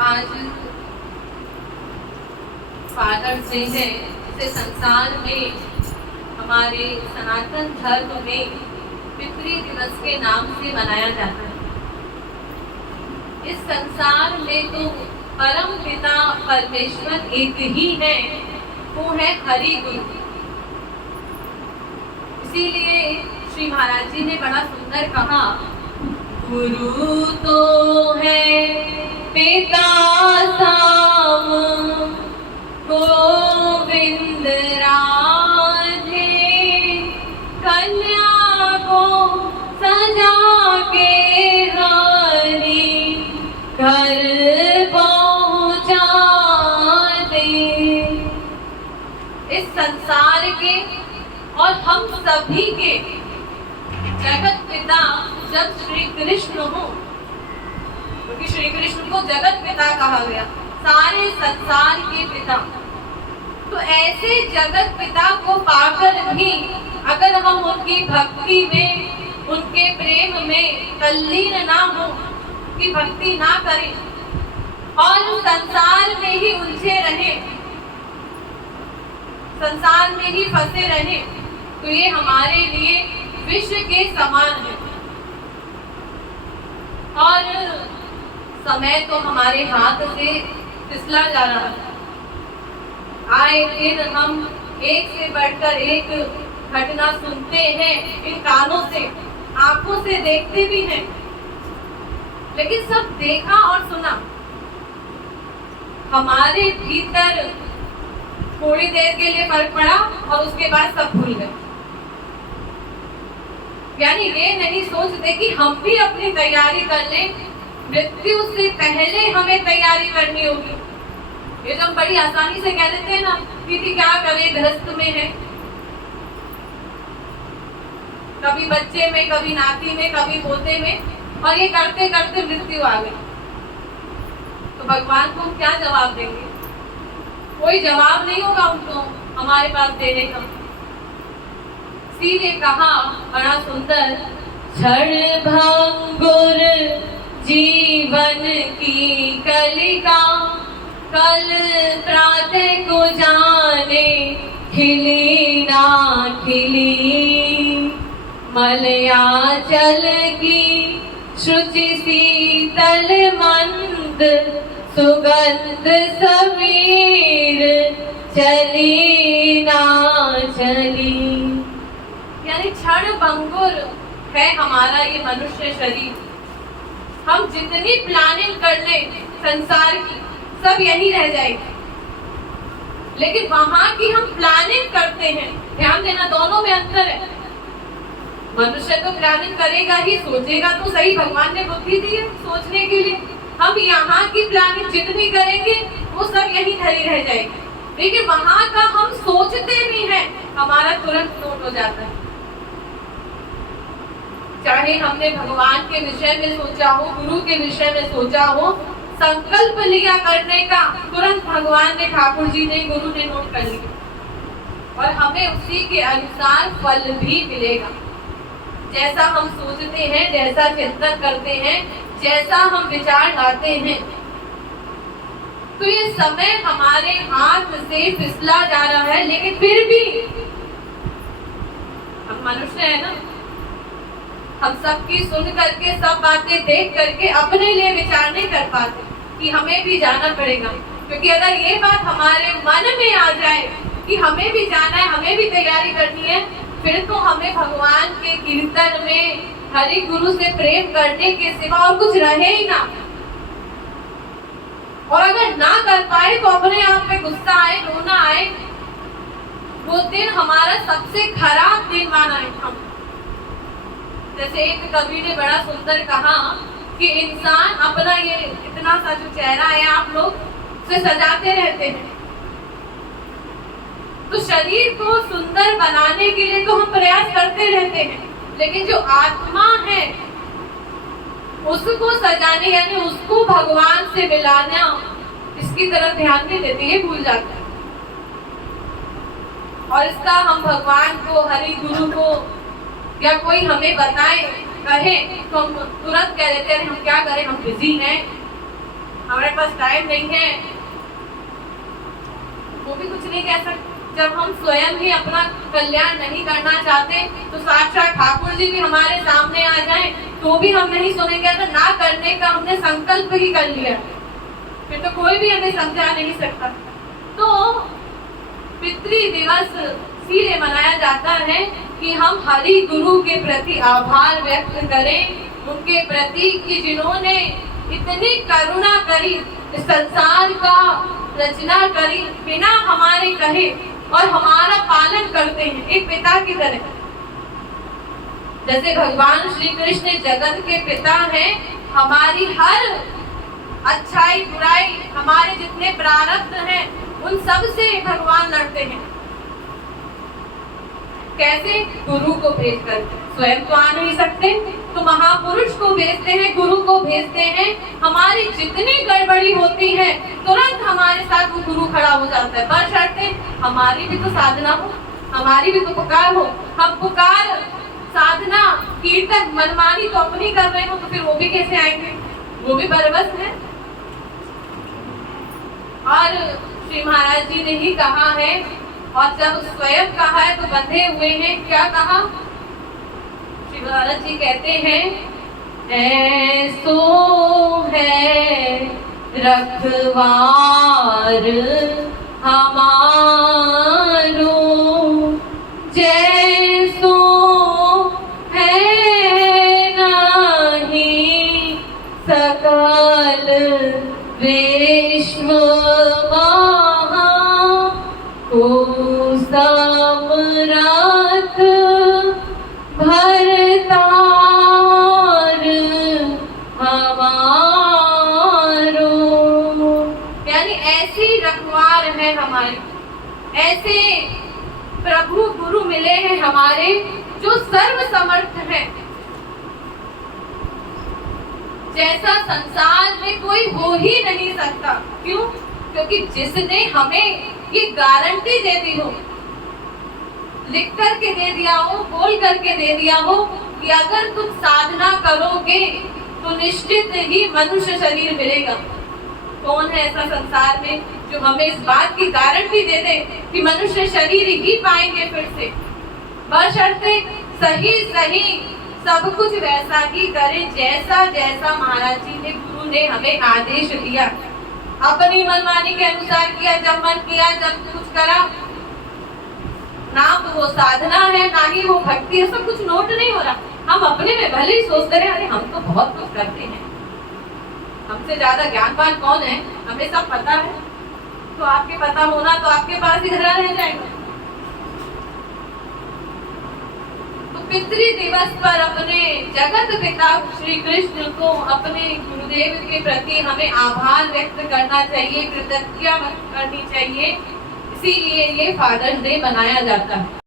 आज fathers day है, इसे संसार में हमारे सनातन धर्म में पितृ दिवस के नाम से मनाया जाता है। इस संसार में तो परम पिता परमेश्वर एक ही है, वो है हरि गुरु। इसीलिए श्री महाराज जी ने बड़ा सुंदर कहा, गुरु तो है पिता साम गोविंद राधे, कन्या को सजा के हरि घर पहुँचा दे। इस संसार के और हम सभी के जगत पिता जब श्री कृष्ण हो, क्योंकि श्री कृष्ण को जगत पिता कहा गया, सारे संसार के पिता। तो ऐसे जगत पिता को पाकर भी अगर हम उनकी भक्ति में, उनके प्रेम में तल्लीन ना हो, उनकी भक्ति ना करें और संसार में ही उलझे रहे, संसार में ही फंसे रहे, तो ये हमारे लिए विष के समान है। और समय तो हमारे हाथ से फिसला जा रहा है। आए दिन हम एक से बढ़कर एक घटना सुनते हैं, इन कानों से, आंखों से देखते भी हैं, लेकिन सब देखा और सुना, हमारे भीतर थोड़ी देर के लिए फर्क पड़ा और उसके बाद सब भूल गए। यानी ये नहीं सोचते कि हम भी अपनी तैयारी कर लें, मृत्यु से पहले हमें तैयारी करनी होगी। ये तो हम बड़ी आसानी से कह देते हैं ना, दीदी क्या करे, गृहस्थ में है, कभी बच्चे में, कभी नाती में, कभी पोते में, और ये करते करते मृत्यु आ गई। तो भगवान को हम क्या जवाब देंगे? कोई जवाब नहीं होगा उनको हमारे पास देने का। इसीलिए कहा बड़ा सुंदर, क्षण भंगुर जीवन की कलिका, कल प्रातः को जाने खिली ना खिली, मलयाचल की शुचि शीतल मंद, सुगंध समीर चली ना चली। यानी क्षण भंगुर है हमारा ये मनुष्य शरीर। हम जितनी प्लानिंग कर ले संसार की, सब यही रह जाएगी, लेकिन वहां की हम प्लानिंग करते हैं। ध्यान देना, दोनों में अंतर है। मनुष्य तो प्लानिंग करेगा ही, सोचेगा तो सही, भगवान ने बुद्धि दी है सोचने के लिए। हम यहाँ की प्लानिंग जितनी करेंगे वो सब यही धरी रह जाएगी, लेकिन वहां का हम सोचते भी हैं, हमारा तुरंत नोट हो जाता है। चाहे हमने भगवान के विषय में सोचा हो, गुरु के विषय में सोचा हो, संकल्प लिया करने का, तुरंत भगवान ने, ठाकुर जी ने, गुरु ने नोट कर लिया और हमें उसी के अनुसार फल भी मिलेगा। जैसा हम सोचते हैं, जैसा चिंतन करते हैं, जैसा हम विचार लाते हैं। तो ये समय हमारे हाथ से फिसला जा रहा है, लेकिन फिर भी हम मनुष्य है ना, हम सबकी सुन करके, सब बातें देख करके अपने लिए विचार नहीं कर पाते कि हमें भी जाना पड़ेगा। क्योंकि अगर ये बात हमारे मन में आ जाए कि हमें भी जाना है, हमें भी तैयारी करनी है, फिर तो हमें भगवान के कीर्तन में, हरि गुरु से प्रेम करने के सिवा और कुछ रहे ही ना। और अगर ना कर पाए तो अपने आप पे गुस्सा आए, रोना आए। वो दिन हमारा सबसे खराब दिन माना है हम। जैसे एक कवि ने बड़ा सुंदर कहा कि इंसान अपना ये इतना सा जो चेहरा है, आप लोग उसे सजाते रहते हैं। तो शरीर को सुंदर बनाने के लिए तो हम प्रयास करते रहते हैं, लेकिन जो आत्मा है उसको सजाने, यानी उसको भगवान से मिलाना, इसकी तरफ ध्यान नहीं देते, ये भूल जाते हैं। और इसका हम भगवान को, हरि गुरु को, या कोई हमें बताए, कहे, तो हम तुरंत कह देते हैं हम क्या करें, हम बिजी हैं, हमारे पास टाइम नहीं है, वो भी कुछ नहीं कह सकते। जब हम स्वयं ही अपना कल्याण नहीं करना चाहते तो साक्षात ठाकुर जी भी हमारे सामने आ जाएं तो भी हम नहीं सुनेंगे। अगर ना करने का हमने संकल्प ही कर लिया फिर तो कोई भी हमें समझा नहीं सकता। तो पितृ दिवस इसीलिए मनाया जाता है कि हम हरि गुरु के प्रति आभार व्यक्त करें, उनके प्रति कि जिन्होंने इतनी करुणा करी, इस संसार का रचना करी बिना हमारे कहे और हमारा पालन करते हैं एक पिता की तरह। जैसे भगवान श्री कृष्ण जगत के पिता हैं, हमारी हर अच्छाई बुराई, हमारे जितने प्रारब्ध हैं उन सब से भगवान लड़ते हैं। कैसे? गुरु को भेज कर। स्वयं तो आ नहीं सकते तो महापुरुष को भेजते हैं, गुरु को भेजते हैं। हमारी जितनी गड़बड़ी होती है तुरंत हमारे साथ वो गुरु खड़ा हो जाता है। बशर्ते हमारी भी तो साधना हो, हमारी भी तो पुकार हो। हम पुकार साधना कीर्तन मनमानी तो अपनी कर रहे हो तो फिर वो भी कैसे आएंगे? वो भी बरबस है। और श्री महाराज जी ने ही कहा है, और जब स्वयं कहा है तो बंधे हुए हैं। क्या कहा? श्री महाराज जी कहते हैं, ऐसो है रखवार हमारो, जैसो है नहीं सकल विश्व को समरथ भरतार हमारो। यानी ऐसी रखवार है हमारे, ऐसे प्रभु गुरु मिले हैं हमारे जो सर्व समर्थ है, जैसा संसार में कोई हो ही नहीं सकता। क्यों? क्योंकि जिसने हमें ये गारंटी दे दी हो, लिख करके दे दिया हो, बोल करके दे दिया हो कि अगर तुम साधना करोगे तो निश्चित ही मनुष्य शरीर मिलेगा। कौन है ऐसा संसार में जो हमें इस बात की गारंटी दे दे कि मनुष्य शरीर ही पाएंगे फिर से? बशर्ते सही सही सब कुछ वैसा ही करें जैसा जैसा महाराज जी ने गुरु ने हमें आदेश दिया। अपनी मनमानी के अनुसार किया, जब मन किया, जब कुछ करा, ना तो वो साधना है ना ही वो भक्ति है। सब कुछ नोट नहीं हो रहा। हम अपने में भले ही सोचते रहे अरे हम तो बहुत कुछ करते हैं, हमसे ज्यादा ज्ञानवान कौन है, हमें सब पता है। तो आपके पता होना तो आपके पास ही धरा रह जाएगा। तो पितृ दिवस पर अपने जगत पिता श्री कृष्ण को, अपने गुरुदेव के प्रति हमें आभार व्यक्त करना चाहिए, कृतज्ञता करनी चाहिए। इसीलिए ये फादर्स डे मनाया जाता है।